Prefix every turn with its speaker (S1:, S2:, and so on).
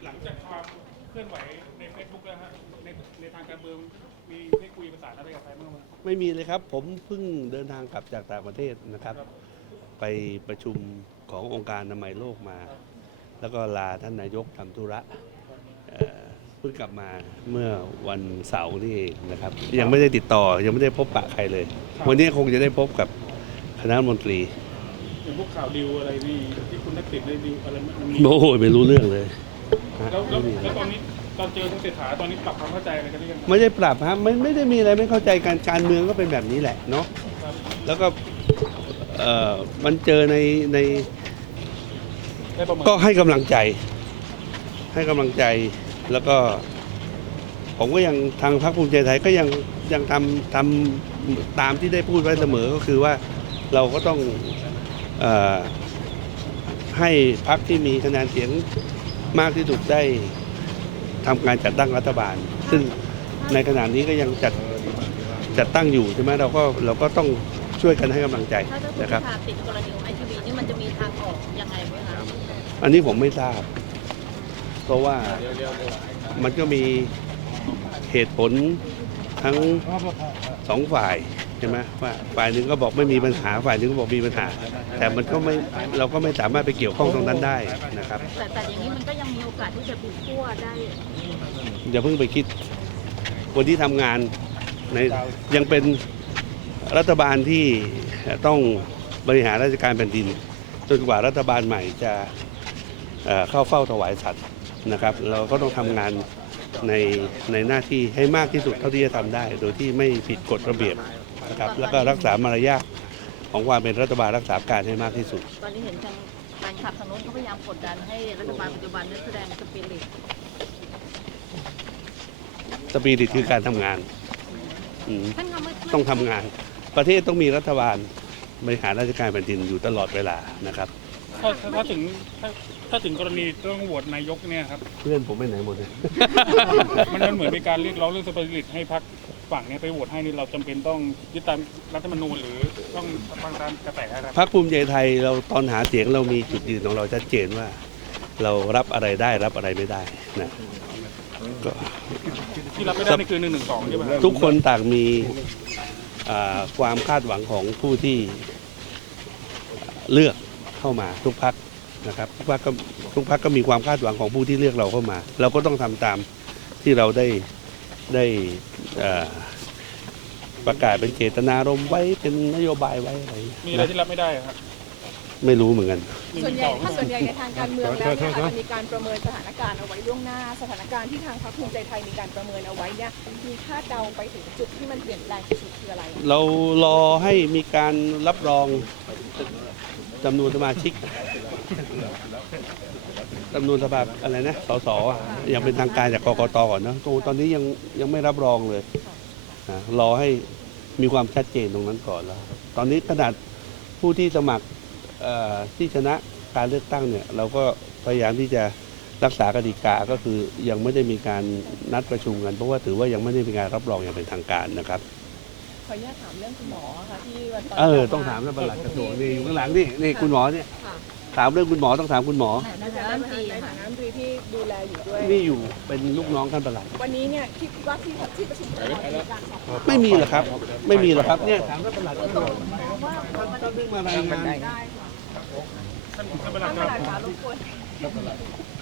S1: หลังจากความเคลื่อนไหวในเฟซบุ๊กแล้วฮะในทางการเมืองมีได้คุยภาษาอะไรกับใครบ้างไหม
S2: ไม่มีเลยครับผมเพิ่งเดินทางกลับจากต่างประเทศนะครับ ไปประชุมขององค์การอนามัยโลกมา แล้วก็ลาท่านนายกทำธุระเพิ่งกลับมาเมื่อวันเสาร์นี่เองนะครับยังไม่ได้ติดต่อยังไม่ได้พบปะใครเลย วันนี้คงจะได้พบกับคณะรัฐมนตรี
S1: อย่างพวกข่าวดิวอะไรที่คุณทักษิณได้ดิวอะไรมันมี
S2: โอ้โหไม่รู้เรื่องเลย
S1: แล้วตอนนี้ตอนเจอคุณเศรษฐาตอนนี้ปรับความเข้าใจอะไรกันหรือยัง
S2: ไม่ได้ปรับครับไม่ได้มีอะไรไม่เข้าใจการเมืองก็เป็นแบบนี้แหละเนาะแล้วก็มันเจอในก็ให้กำลังใจแล้วก็ผมก็ยังทางพรรคภูมิใจไทยก็ยังทำตามที่ได้พูดไว้เสมอก็คือว่าเราก็ต้องให้พรรคที่มีคะแนนเสียงมากที่สุดได้ทำการจัดตั้งรัฐบาลซึ่งในขณะนี้ก็ยังจัดตั้งอยู่ใช่ไหมเราก็ต้องช่วยกันให้กำลังใจนะครับ
S3: ถ้าติดกรณีของITVนี่มันจะมีทางออกยังไงไหมคะ
S2: อันนี้ผมไม่ทราบเพราะว่ามันก็มีเหตุผลทั้งสองฝ่ายใช่ไหมว่าฝ่ายหนึ่งก็บอกไม่มีปัญหาฝ่ายหนึ่งก็บอกมีปัญหาแต่มันก็ไม่เราก็ไม่สามารถไปเกี่ยวข้องตรงนั้นได้นะครับ
S3: แต่อย่างนี้มันก็ยังมีโอกาสที่จะบุกขั้วได้
S2: อย่าเพิ่งไปคิดวันที่ทำงานยังเป็นรัฐบาลที่ต้องบริหารราชการแผ่นดินจนกว่ารัฐบาลใหม่จะเข้าเฝ้าถวายสัตย์นะครับเราก็ต้องทำงานในหน้าที่ให้มากที่สุดเท่าที่จะทำได้โดยที่ไม่ผิดกฎระเบียบนะครับแล้วก็รักษามารยาทของความเป็นรัฐบาลรักษาการให้มากที่สุด
S3: ตอนนี้เห็นทางแฟนคลับทางโน้นเขาพยายามกดดันให้รัฐบาลปัจจุบันได้แสดงสปิริต
S2: คือการทำงานต้องทำงานประเทศต้องมีรัฐบาลบริหารราชการแผ่นดินอยู่ตลอดเวลานะครับ
S1: ถ้าถึงกรณีต้องโหวตนายกเนี่ยครับ
S2: เพื่อนผมไปไหนหมดเลย
S1: มันเหมือนเป็นการเรียกร้องเรื่องสปิริตให้พรรคฝั่งนี้ไปโหวตให้นี่เราจำเป็นต้องยึดตามรัฐธรรมนูญหรือต้องฟังตามกระแสครับ
S2: พรรคภูมิใจไทยเราตอนหาเสียงเรามีจุดยืนของเราชัดเจนว่าเรารับอะไรได้รับอะไรไม่ได้นะ
S1: ก็ที่รับไม่ได้นี่คือ112ใช่ไหม
S2: ทุกคนต่างมีความคาดหวังของผู้ที่เลือกเข้ามาทุกพรรคนะครับทุกพรรคก็มีความคาดหวังของผู้ที่เลือกเราเข้ามาเราก็ต้องทำตามที่เราได้ประกาศเป็นเจตนารมณ์ไว้เป็นนโยบายไว้อะไร
S1: มีอะไรที่รับไม่ได้ครับ
S2: ไม่รู้เหมือนกัน
S4: ส่วนใหญ่ในทางการเมืองแล้วเนี่ยจะมีการประเมินสถานการณ์เอาไว้ล่วงหน้าสถานการณ์ที่ทางพรรคภูมิใจไทยมีการประเมินเอาไว้เนี่ยมีคาดเดาไปถึงจุดที่มันเปลี่ยนแปลงที่สุดคืออะไร
S2: เรารอให้มีการรับรองจำนวนสมาชิกจำนวนสภาอะไรนะสสยังเป็นทางการจากกกตก่อนนะตอนนี้ยังไม่รับรองเลยรอให้มีความชัดเจนตรงนั้นก่อนแล้วตอนนี้ขนาดผู้ที่สมัครที่ชนะการเลือกตั้งเนี่ยเราก็พยายามที่จะรักษากติกาก็คือยังไม่ได้มีการนัดประชุมกันเพราะว่าถือว่ายังไม่ได้มีการรับรองอย่างเป็นทางการนะครับ
S4: ขออนุญาตถามเรื่องคุณหมอค่ะที่วันตอน
S2: ต้องถามท่านปลัดกระทรวงนี่อยู่ข้างหลังนี่คุณหมอเนี่ยถามเรื่องคุณหมอต้องถามคุณหมอ
S4: ในฐานะรัฐมนตรีที่ดูแลอยู่ด้วย
S2: นี่อยู่เป็นลูกน้องท่านปลัด
S4: วันนี้เนี่ยคิดว่าที่ประชุม
S2: ไม่มีหรอกครับไม่มีหรอกครับเนี่ยถามท่านปลัดก็ต้องท่านเพิ่งมารายงาน
S1: ท่านปลัดครับ